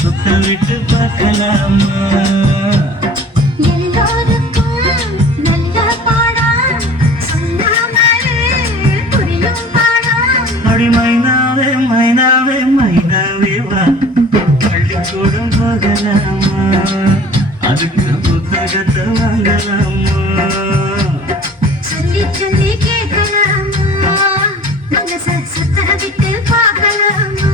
சுத்த விட்டு பார்க்கலாமா? எல்லோருக்கும் நல்ல பாடம் சொல்லாமலே புரியும் பாடம். அடி மைனாவே மைனாவே மைனாவே வா, பள்ளிக்கூடம் போகலாமா? அதுக்கு புத்தகத்தை வாங்கலாமா? சொல்லி சொல்லி கேட்கலாமா? மனச சுத்த விட்டு பார்க்கலாமா?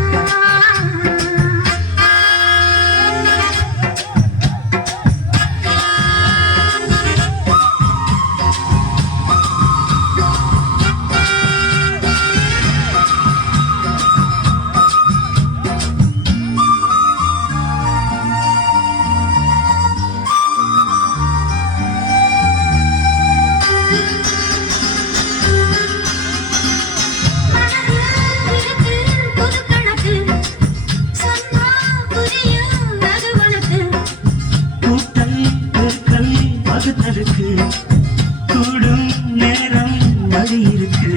கூடும் நேரம் வழி இருக்கு.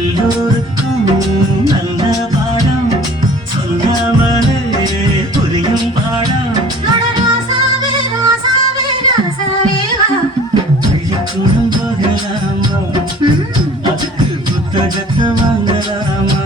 எல்லோருக்கும் நல்ல பாடம் சொல்லாமலே புரியும் பாடம். பள்ளிக்கூடம் போகலாமா? அதுக்கு புத்தகத்தை வாங்கலாமா?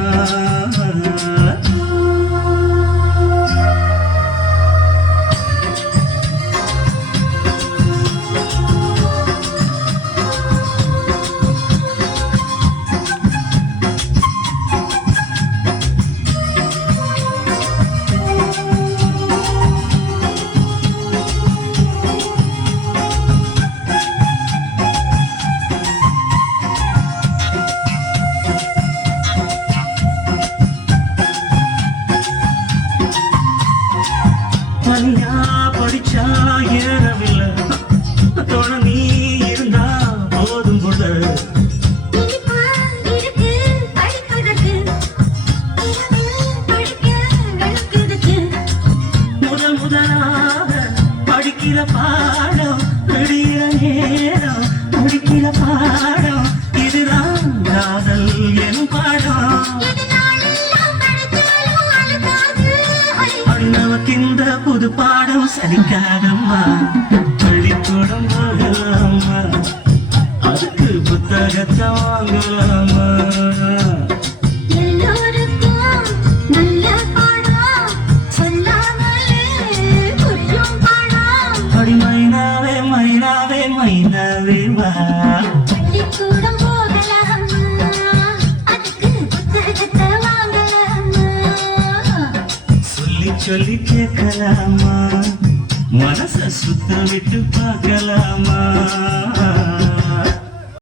தனியா படிச்சா ஏறவில்லை, தோண நீ இருந்தா போதும் போல. முதல் முதலாக படிக்கிற பாடம் விடிகிற நேரம் முடிக்கிற பாடம், இதுதான் காதல் என் பாடம். நமக்கிந்த புது பாடம் சலிக்காதம்மா, பள்ளிக்கூடம் போகலாமா? அதுக்கு புத்தகத்தை வாங்கலாமா? எல்லோருக்கும் நல்ல பாடம் சொல்லாமலே புரியும் பாடம். அடி மைனாவே மைனாவே மைனாவே வா, பள்ளிக்கூடம் போகலாமா? அதுக்கு புத்தகத்தை வாங்கலாமா? சொல்லி சொல்லி கேட்கலாமா? மனச சுத்த விட்டு பார்க்கலாமா?